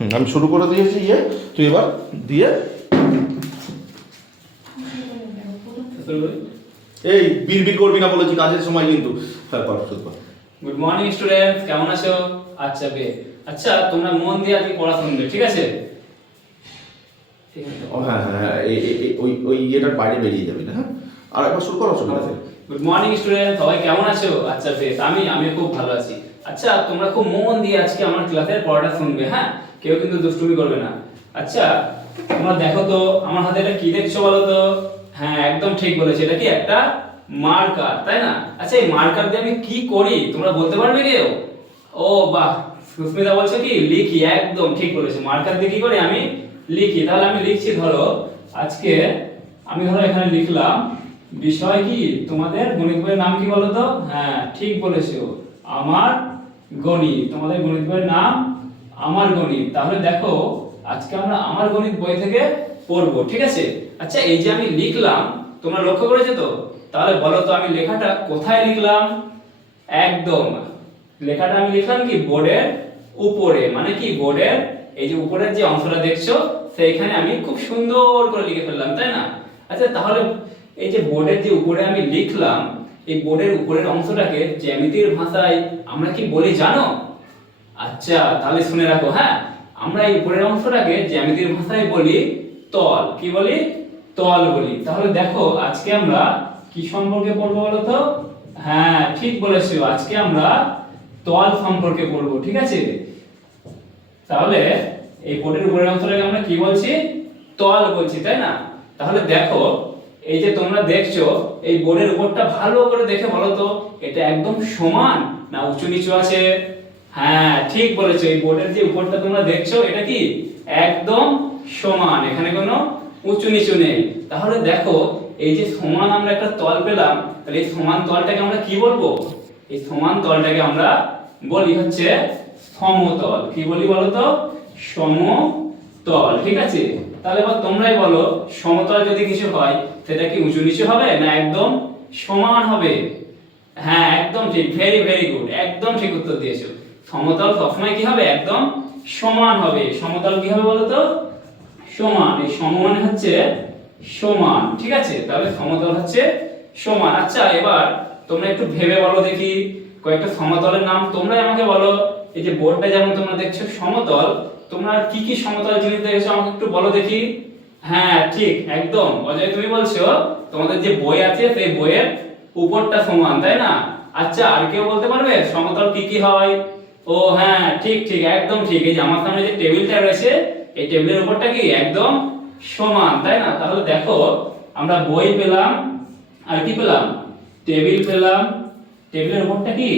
আমি শুরু করে দিয়েছি তুই এবার দিয়ে এই বিড়বিড় করবি না বলেছি, কাজের সময় কিন্তু। হ্যাঁ কর, শুরু কর। গুড মর্নিং স্টুডেন্টস, কেমন আছো? আচ্ছা আচ্ছা তোমরা মন দিয়ে আজকে পড়া শুনবে, ঠিক আছে? হ্যাঁ হ্যাঁ হ্যাঁ, ওই ইয়েটার বাইরে বেরিয়ে যাবি না, হ্যাঁ? আর একবার শুরু করো, অসুবিধা আছে? গুড মর্নিং স্টুডেন্ট, সবাই কেমন আছো? আচ্ছা আমি খুব ভালো আছি। আচ্ছা তোমরা খুব মন দিয়ে আজকে আমার ক্লাসের পড়াটা শুনবে, হ্যাঁ? কেউ কিন্তু দুষ্টুমি করবে না। আচ্ছা তোমরা দেখো তো আমার হাতে এটা কি দেখছো বলো তো? হ্যাঁ একদম ঠিক বলেছো, এটা কি একটা মার্কার, তাই না? আচ্ছা এই মার্কার দিয়ে আমি কি করি তোমরা বলতে পারবে কেউ? ও বাহ, সুস্মিতা বলছো কি লিখি, একদম ঠিক বলেছো। মার্কার দিয়ে কি করি আমি লিখি। তাহলে আমি লিখছি, ধরো আজকে আমি ধরো এখানে লিখলাম বিষয় কি তোমাদের গণিত বইয়ের নাম কি বলো তো? হ্যাঁ ঠিক বলেছো, আমার গণিত। তোমাদের গণিত বইয়ের নাম আমার গণিত। তাহলে দেখো আজকে আমরা আমার গণিত বই থেকে পড়বো, ঠিক আছে? আচ্ছা এই যে আমি লিখলাম, তোমরা লক্ষ্য করেছো তো? তাহলে বলো তো আমি লেখাটা কোথায় লিখলাম? একদম লেখাটা আমি লিখলাম কি বোর্ডের উপরে, মানে কি বোর্ডের এই যে উপরের যে অংশটা দেখছো সেইখানে আমি খুব সুন্দর করে লিখে ফেললাম, তাই না? আচ্ছা তাহলে এই যে বোর্ডের যে উপরে আমি লিখলাম, এই বোর্ডের উপরের অংশটাকে জ্যামিতির ভাষায় আমরা কি বলি জানো? আচ্ছা তাহলে শুনে রাখো, হ্যাঁ? আমরা এই উপরের অংশটাকে জ্যামিতির ভাষায় বলি তল। কি বলি? তল বলি। তাহলে দেখো আজকে আমরা কি সম্পর্কে পড়বো বলো তো? হ্যাঁ ঠিক বলেছো, আজকে আমরা তল সম্পর্কে পড়বো, ঠিক আছে? তাহলে এই বোর্ডের উপরের অংশটাকে আমরা কি বলছি? তল বলছি, তাই না? তাহলে দেখো এই যে তোমরা দেখছো এই বোর্ডের উপরটা ভালো করে দেখে বলো তো এটা একদম সমান না উঁচু নিচু আছে? হ্যাঁ ঠিক বলেছো, এই বোর্ডের যে উপরটা তোমরা দেখছো এটা কি একদম সমান, এখানে কোনো উঁচু নিচু নেই। তাহলে দেখো এই যে সমান আমরা একটা তল পেলাম, তাহলে এই সমান তলটাকে আমরা কি বলবো? এই সমান তলটাকে আমরা বলি হচ্ছে সমতল। কি বলি বলো তো? সমতল, ঠিক আছে? তাহলে এবার তোমরাই বলো সমতল যদি কিছু হয় সেটা কি উঁচু নিচু হবে না একদম সমান হবে? হ্যাঁ একদম ঠিক, ভেরি ভেরি গুড, একদম ঠিক উত্তর দিয়েছো। সমতল সবসময় কি হবে? একদম সমান হবে। সমতল কি হবে বলো তো? সমান। এই সম মানে হচ্ছে সমান, ঠিক আছে? তাহলে সমতল হচ্ছে সমান। আচ্ছা এবার তোমরা একটু ভেবে বলো দেখি কয়েকটা সমতলের নাম তোমরাই আমাকে বলো। এই যে বোর্ডটা যেমন তোমরা দেখছো সমতল, তোমরা কি কি সমতল জিনিস দেখেছো আমাকে একটু বলো দেখি। হ্যাঁ ঠিক, একদম অজয় তুমি বলছো তোমাদের যে বই আছে সেই বইয়ের উপরটা সমান, তাই না? আচ্ছা আর কেউ বলতে পারবে সমতল কি কি হয়? ও হ্যাঁ ঠিক ঠিক, একদম ঠিক। এই যে আমার সামনে যে টেবিলটা রয়েছে এই টেবিলের উপরটা কি একদম সমান, তাই না? তাহলে দেখো আমরা বই পেলাম, আর কি পেলাম? টেবিল পেলাম। টেবিলের উপরটা কি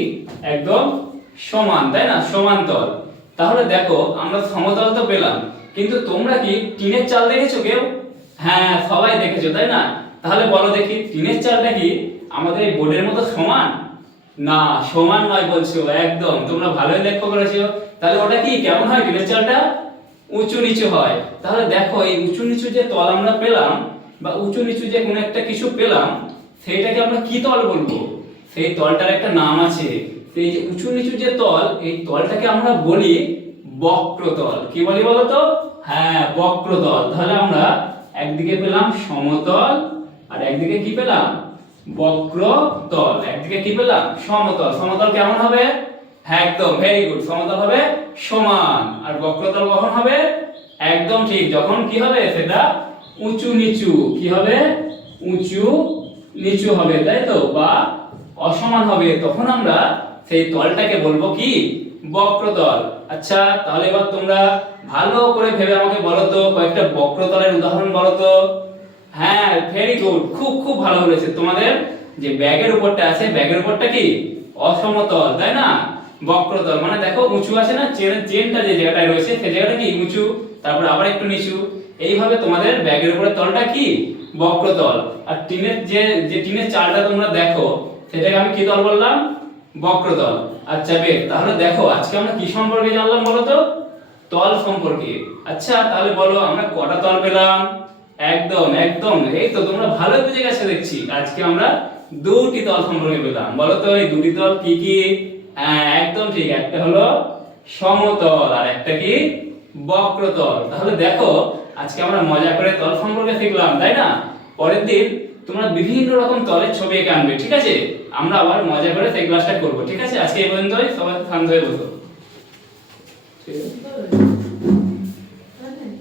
একদম সমান, তাই না? সমান্তর। তাহলে দেখো আমরা সমতল তো পেলাম, কিন্তু তোমরা কি টিনের চাল দেখেছো কেউ? হ্যাঁ সবাই দেখেছো, তাই না? তাহলে বলো দেখি টিনের চালটা কি আমাদের এই বোর্ডের মতো সমান? না সমান নয় বলছো, একদম তোমরা ভালোই লক্ষ্য করেছো। তাহলে ওটা কি কেমন হয়? টিনের চালটা উঁচু নিচু হয়। তাহলে দেখো এই উঁচু নিচু যে তল আমরা পেলাম বা উঁচু নিচু যে কোনো একটা কিছু পেলাম সেইটাকে আমরা কি তল বলবো? সেই তলটার একটা নাম আছে। সেই যে উঁচু নিচু যে তল এই তলটাকে আমরা বলি বক্রতল। কি বলি বলো তো? হ্যাঁ বক্রতল। তাহলে আমরা একদিকে পেলাম সমতল আর একদিকে কি পেলাম? বক্রতল। একদিকে কি পেলাম? সমতল। সমতল কেমন হবে? হ্যাঁ একদম ভেরি গুড, সমতল হবে সমান। আর বক্রতল কখন হবে? একদম ঠিক, যখন কি হবে সেটা উঁচু নিচু। কি হবে? উঁচু নিচু হবে, তাই তো? বা অসমান হবে, তখন আমরা সেই তলটাকে বলবো কি? বক্রতল। আচ্ছা তাহলে এবার তোমরা ভালো করে ভেবে আমাকে বলো তো কয়েকটা বক্রতলের উদাহরণ বলো তো। হ্যাঁ ভেরি গুড, খুব খুব ভালো বলেছে। তোমাদের যে ব্যাগের উপরটা আছে ব্যাগের উপরটা কি অসমতল, তাই না? বক্রতল মানে দেখো উঁচু আছে না, চেনটা যে জায়গাটায় রয়েছে সেই জায়গাটা কি উঁচু, তারপর আবার একটু নিচু। এইভাবে তোমাদের ব্যাগের উপরের তলটা কি? বক্রতল। আর টিনের যে টিনের চালটা তোমরা দেখো সেটাকে আমি কি তল বললাম? বক্রতল। আচ্ছা বেশ, তাহলে দেখো আজকে আমরা কি সম্পর্কে জানলাম বলো তো? তল সম্পর্কে। আচ্ছা তাহলে বলো আমরা কটা তল পেলাম? একদম একদম, এই তো তোমরা ভালোই বুঝে গেছো দেখছি। আজকে আমরা দুটি তল সম্পর্কে পেলাম। বলো তো এই দুটি তল কি কি? হ্যাঁ একদম ঠিক, একটা হলো সমতল আর একটা কি? বক্রতল। তাহলে দেখো আজকে আমরা মজা করে তল সম্পর্কে শিখলাম, তাই না? পরের দিন তোমরা বিভিন্ন রকম তলের ছবি এঁকে আনবে, ঠিক আছে? আমরা আবার মজা করে সেই ক্লাসটা করব, ঠিক আছে? আজকে এই পর্যন্তই, সবাই শান্ত হয়ে বসো। ঠিক আছে।